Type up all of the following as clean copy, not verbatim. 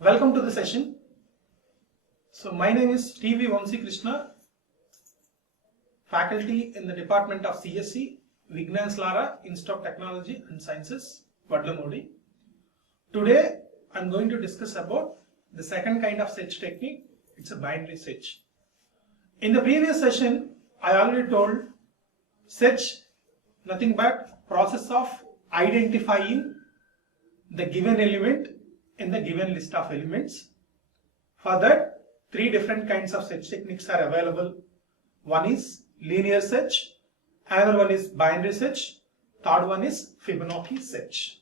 Welcome to the session. So my name is T.V. Vamsi Krishna, faculty in the Department of CSE, Vignan Slara, Institute of Technology and Sciences, Vadlamudi. Today I am going to discuss about the second kind of search technique. It's a binary search. In the previous session, I already told search nothing but process of identifying the given element in the given list of elements. For that, three different kinds of search techniques are available. One is linear search, another one is binary search, third one is Fibonacci search.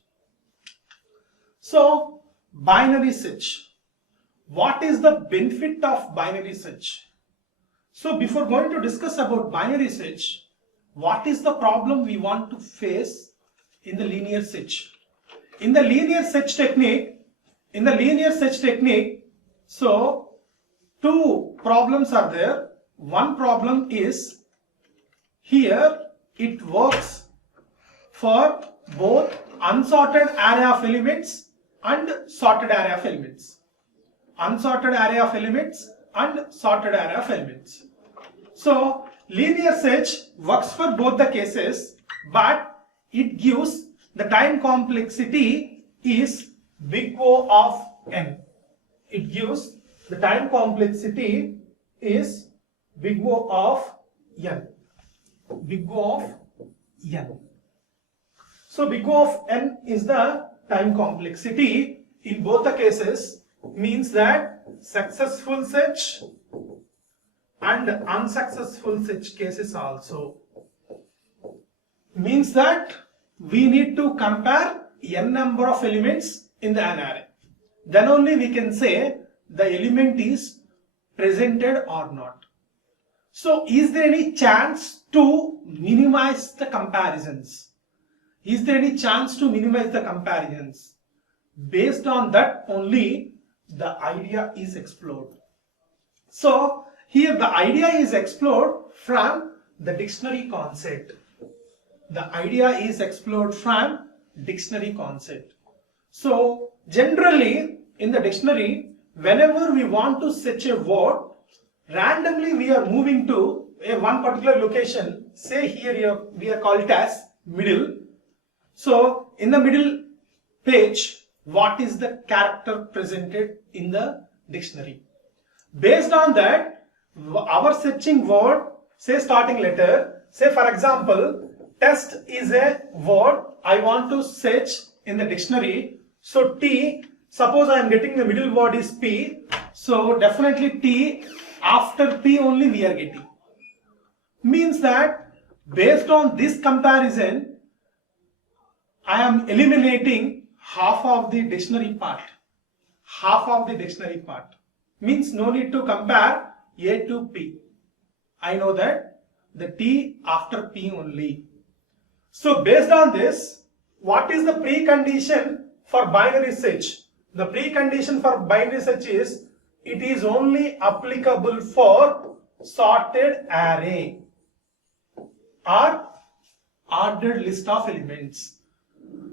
So, binary search. What is the benefit of binary search? So, before going to discuss about binary search, what is the problem we want to face in the linear search? In the linear search technique, so two problems are there. One problem is here it works for both unsorted array of elements and sorted array of elements. Unsorted array of elements and sorted array of elements. So linear search works for both the cases, but it gives the time complexity is big O of n. It gives the time complexity is big O of n. Big O of n. So big O of n is the time complexity in both the cases, means that successful search and unsuccessful search cases also. Means that we need to compare n number of elements in the an array. Then only we can say the element is presented or not. So is there any chance to minimize the comparisons? Is there any chance to minimize the comparisons? Based on that only the idea is explored. So here the idea is explored from the dictionary concept. The idea is explored from dictionary concept. So generally in the dictionary, whenever we want to search a word, randomly we are moving to one particular location. Say here we are called it as middle. So in the middle page, what is the character presented in the dictionary? Based on that, our searching word, say starting letter, say for example, test is a word I want to search in the dictionary. So T, suppose I am getting the middle word is P. So definitely T, after P only we are getting. Means that based on this comparison, I am eliminating half of the dictionary part. Half of the dictionary part. Means no need to compare A to P. I know that the T after P only. So based on this, what is the precondition for binary search? The precondition for binary search is it is only applicable for sorted array or ordered list of elements.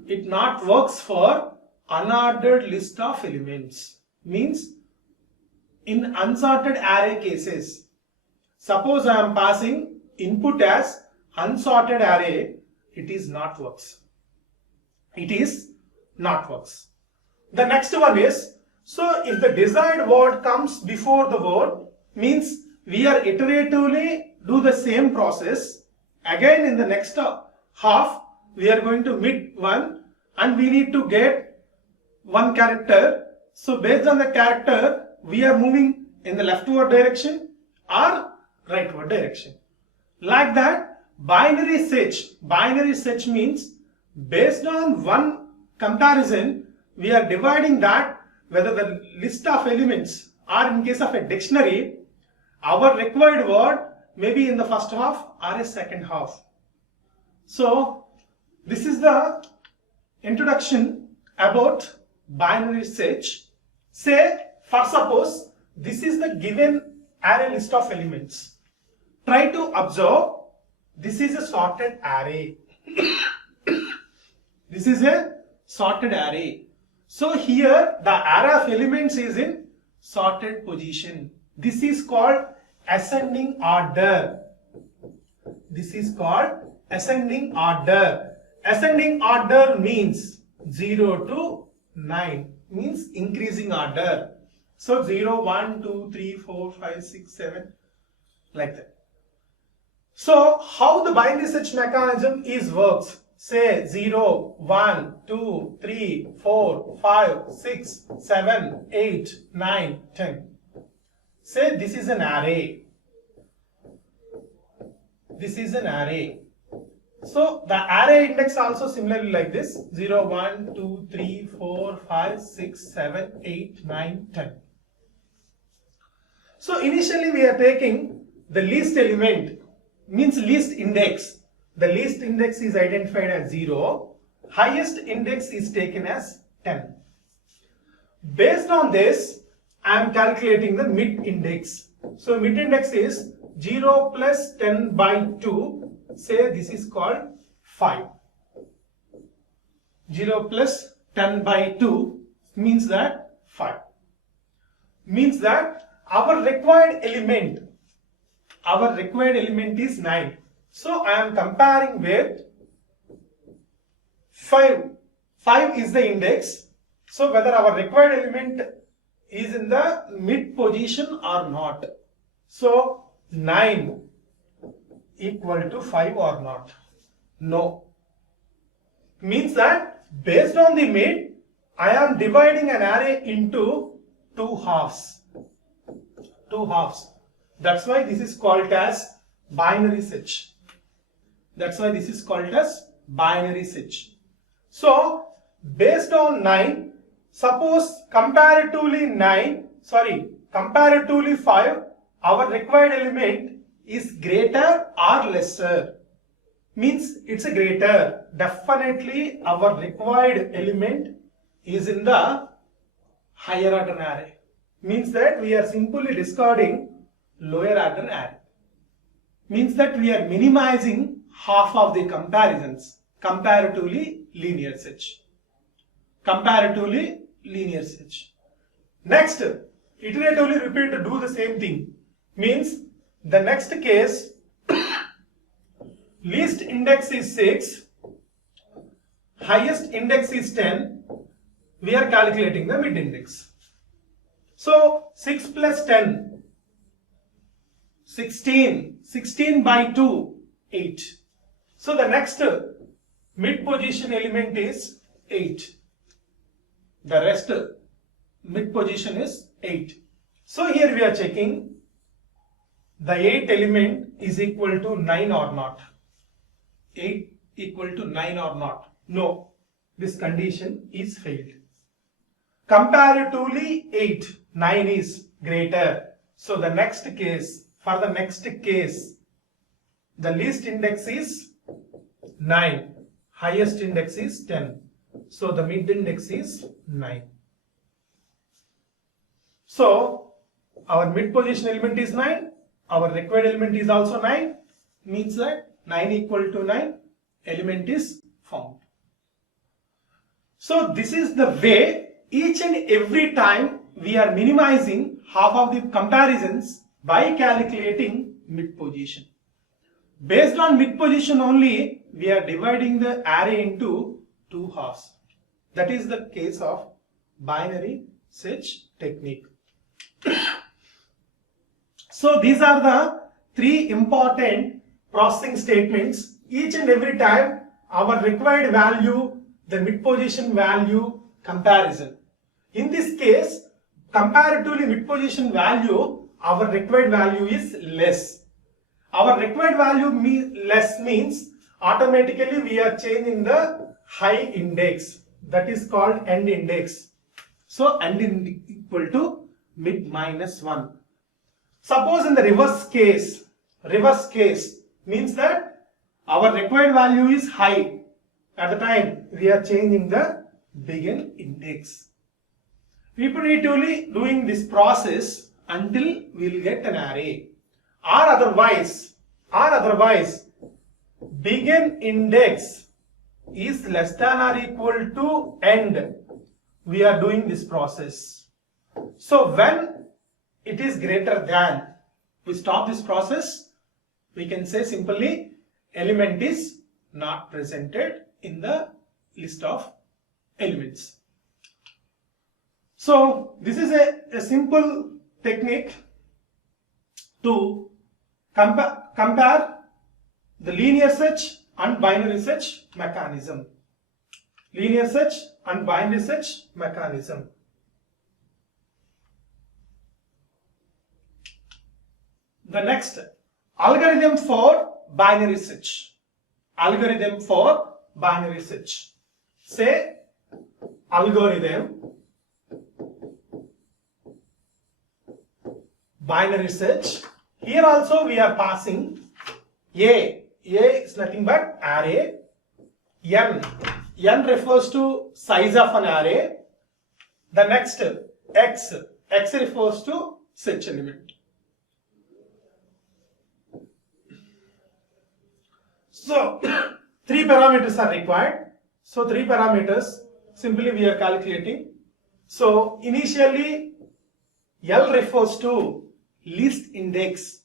It not works for unordered list of elements. Means in unsorted array cases, suppose I am passing input as unsorted array, it is not works. It is not works. The next one is, so if the desired word comes before the word, means we are iteratively do the same process. Again in the next half, we are going to mid one and we need to get one character. So based on the character, we are moving in the leftward direction or rightward direction. Like that, binary search means based on one comparison, we are dividing that whether the list of elements or in case of a dictionary, our required word may be in the first half or a second half. So this is the introduction about binary search. Say for suppose this is the given array list of elements. Try to observe, this is a sorted array. This is a sorted array. So here the array of elements is in sorted position. This is called ascending order. This is called ascending order. Ascending order means 0 to 9, means increasing order. So 0, 1, 2, 3, 4, 5, 6, 7, like that. So how the binary search mechanism works? Say 0, 1, 2, 3, 4, 5, 6, 7, 8, 9, 10. Say this is an array. This is an array. So the array index also similarly like this: 0, 1, 2, 3, 4, 5, 6, 7, 8, 9, 10. So initially we are taking the least element, means least index. The least index is identified as 0. Highest index is taken as 10. Based on this, I am calculating the mid index. So mid index is 0 plus 10 by 2. Say this is called 5. 0 plus 10 by 2 means that 5. Means that our required element is 9. So I am comparing with 5. 5 is the index. So whether our required element is in the mid position or not. So 9 equal to 5 or not? No. Means that based on the mid, I am dividing an array into 2 halves. 2 halves. That's why this is called as binary search. That's why this is called as binary search. So based on 9, suppose comparatively 5, our required element is greater or lesser. Means it's a greater. Definitely our required element is in the higher order array. Means that we are simply discarding lower order array. Means that we are minimizing half of the comparisons. Comparatively linear search. Comparatively linear search. Next, iteratively repeat to do the same thing. Means the next case, least index is 6, highest index is 10. We are calculating the mid index. So 6 plus 10, 16. 16 by 2, 8. So the next mid position element is 8. The rest mid position is 8. So here we are checking the 8th element is equal to 9 or not. 8 equal to 9 or not. No. This condition is failed. Comparatively 8, 9 is greater. So the next case, for the next case, the least index is 9. Highest index is 10. So the mid index is 9. So our mid position element is 9. Our required element is also 9. Means that 9 equal to 9 element is found. So this is the way each and every time we are minimizing half of the comparisons by calculating mid position. Based on mid position only, we are dividing the array into 2 halves. That is the case of binary search technique. So these are the 3 important processing statements. Each and every time our required value, the mid position value comparison. In this case, comparatively mid position value, our required value is less. Our required value less means automatically we are changing the high index. That is called end index. So end equal to mid minus 1. Suppose in the reverse case means that our required value is high. At the time we are changing the begin index. Repetitively doing this process until we will get an array. Or otherwise begin index is less than or equal to end. we are doing this process. So when it is greater than, we stop this process. We can say simply element is not presented in the list of elements. So this is a simple technique to compare the linear search and binary search mechanism. Linear search and binary search mechanism. The next, algorithm for binary search. Algorithm for binary search. Say algorithm binary search. Here also we are passing A. A is nothing but array. N. N refers to size of an array. The next X. X refers to search element. So, 3 parameters are required. So, 3 parameters simply we are calculating. So, initially L refers to least index.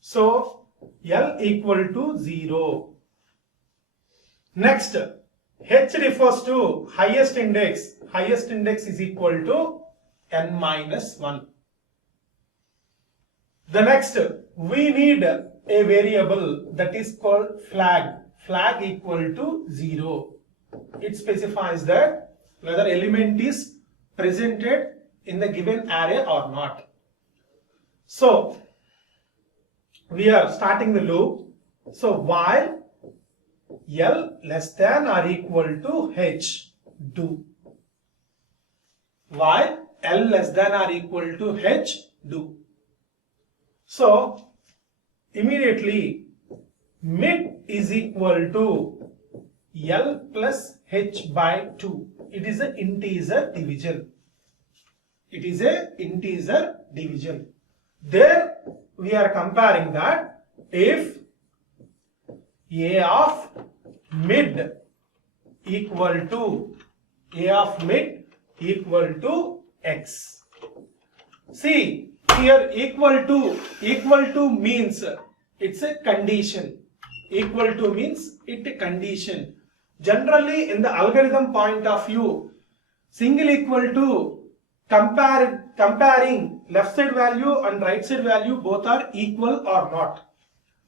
So, L equal to 0. Next, H refers to highest index. Highest index is equal to n minus 1. The next, we need a variable that is called flag. Flag equal to 0. It specifies that whether element is presented in the given array or not. So, we are starting the loop. So, while L less than or equal to H, do. While L less than or equal to H, do. So, immediately mid is equal to L plus H by 2. It is an integer division. It is an integer division. There we are comparing that if A of mid equal to X. See, here equal to means it's a condition. Equal to means it a condition. Generally, in the algorithm point of view, single equal to comparing left side value and right side value both are equal or not.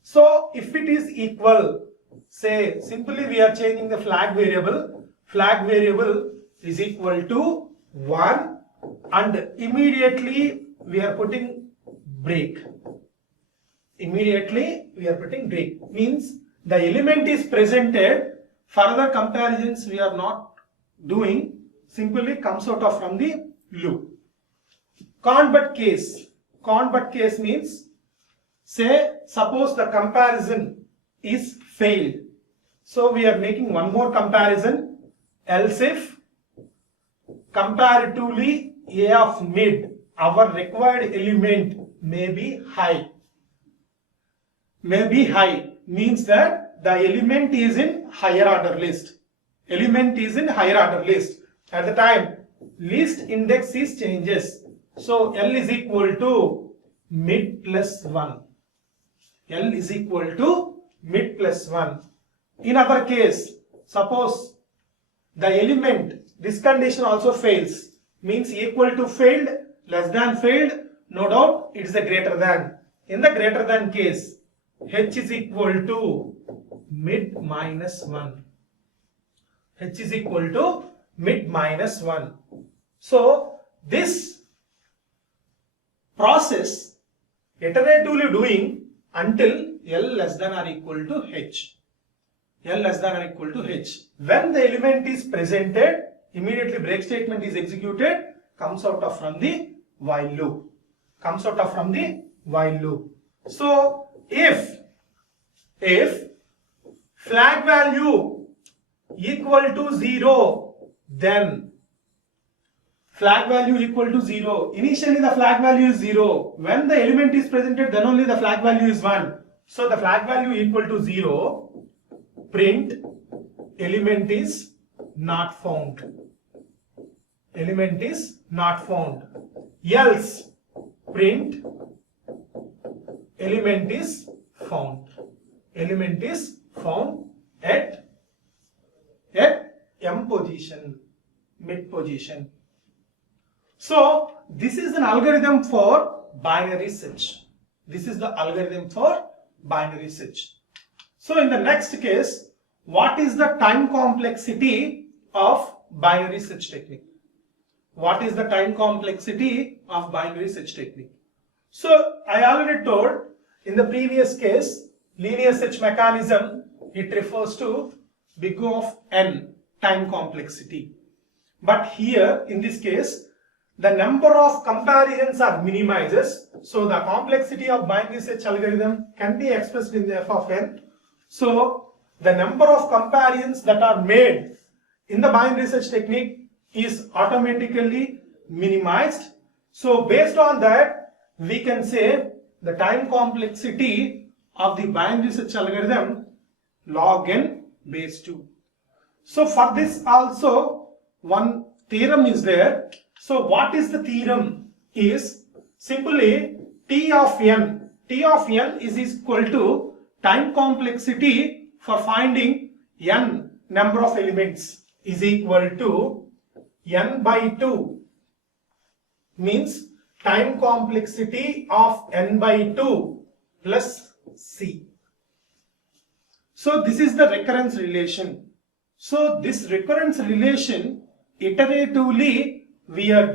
So, if it is equal, say simply we are changing the flag variable. Flag variable is equal to 1 and immediately we are putting break. Immediately we are putting break. Means the element is presented. Further comparisons we are not doing. Simply comes out of from the loop. Con but case. Con but case means, say suppose the comparison is failed. So we are making one more comparison. Else if comparatively A of mid, our required element may be high. May be high means that the element is in higher order list. Element is in higher order list. At the time least index is changes. So L is equal to mid plus 1. L is equal to mid plus 1. In other case, suppose the element, this condition also fails. Means equal to failed, less than failed, no doubt it is a greater than. In the greater than case, H is equal to mid minus 1. H is equal to mid minus 1. So, this process iteratively doing until L less than or equal to H. L less than or equal to H. When the element is presented, immediately break statement is executed, comes out of from the while loop. Comes out of from the while loop. So, if flag value equal to 0, then flag value equal to 0. Initially the flag value is 0. When the element is presented, then only the flag value is 1. So the flag value equal to 0, print element is not found. element is not found. Else print element is found. Element is found at M position, mid position. So this is an algorithm for binary search. This is the algorithm for binary search. So in the next case, what is the time complexity of binary search technique? What is the time complexity of binary search technique? So I already told in the previous case, linear search mechanism, it refers to big O of n time complexity. But here in this case, the number of comparisons are minimizes. So the complexity of binary search algorithm can be expressed in the f of n. So the number of comparisons that are made in the binary search technique is automatically minimized. So based on that, we can say the time complexity of the binary search algorithm log n base 2. So for this also one theorem is there. So what is the theorem is simply T of n. T of n is equal to time complexity for finding n number of elements is equal to n by 2, means time complexity of n by 2 plus c. So this is the recurrence relation. So this recurrence relation iteratively we are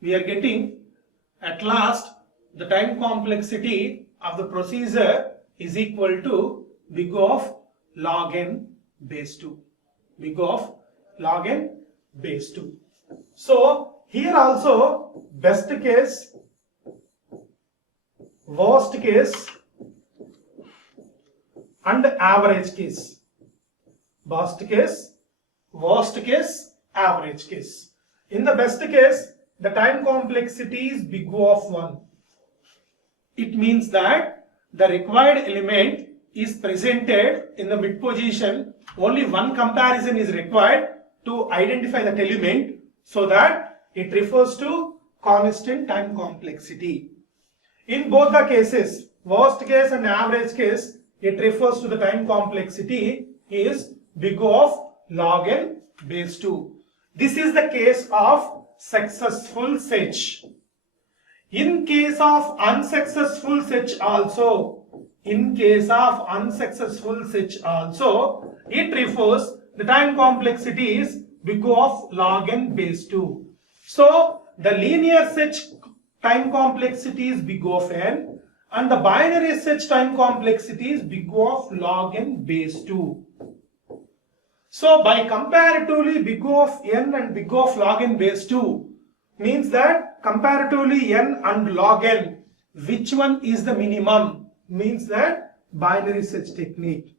getting at last the time complexity of the procedure is equal to big O of log n base 2. Big O of log n base 2. So here also best case, worst case and average case. Best case, worst case, average case. In the best case, the time complexity is big O of 1. It means that the required element is presented in the mid position. Only one comparison is required to identify that element, so that it refers to constant time complexity. In both the cases, worst case and average case, it refers to the time complexity is big O of log n base 2. This is the case of successful search. In case of unsuccessful search also, it refers the time complexity is big O of log n base 2. So the linear search time complexity is big O of n and the binary search time complexity is big O of log n base 2. So by comparatively big O of n and big O of log n base 2 means that comparatively n and log n, which one is the minimum, means that binary search technique.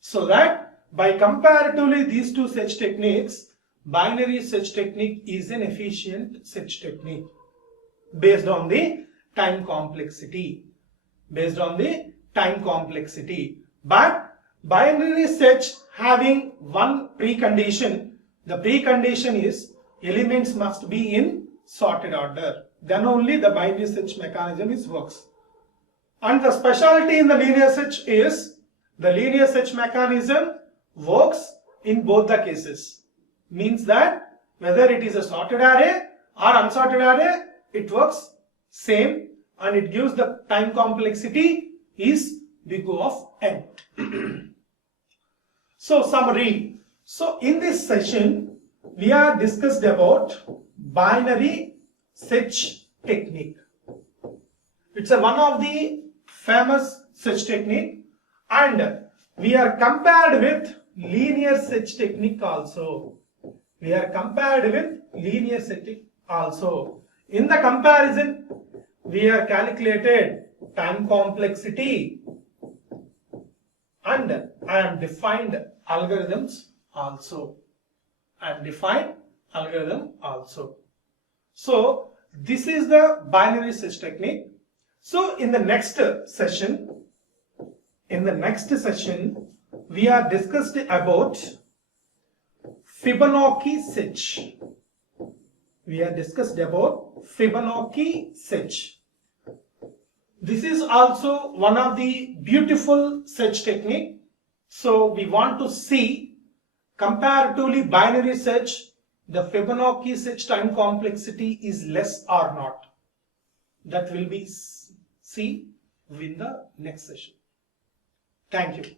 So that by comparatively these two search techniques, binary search technique is an efficient search technique based on the time complexity. But binary search having one precondition. The precondition is elements must be in sorted order. Then only the binary search mechanism works. And the specialty in the linear search is the linear search mechanism works in both the cases. Means that whether it is a sorted array or unsorted array, it works same and it gives the time complexity is big O of n. So summary. So in this session, we are discussed about binary search technique. It's one of the famous search technique and we are compared with linear search technique also. In the comparison, we are calculated time complexity and I am defined algorithms also. So this is the binary search technique. So in the next session, we are discussed about Fibonacci search. we have discussed about Fibonacci search. This is also one of the beautiful search technique. So we want to see comparatively binary search, the Fibonacci search time complexity is less or not. That will be see in the next session. Thank you.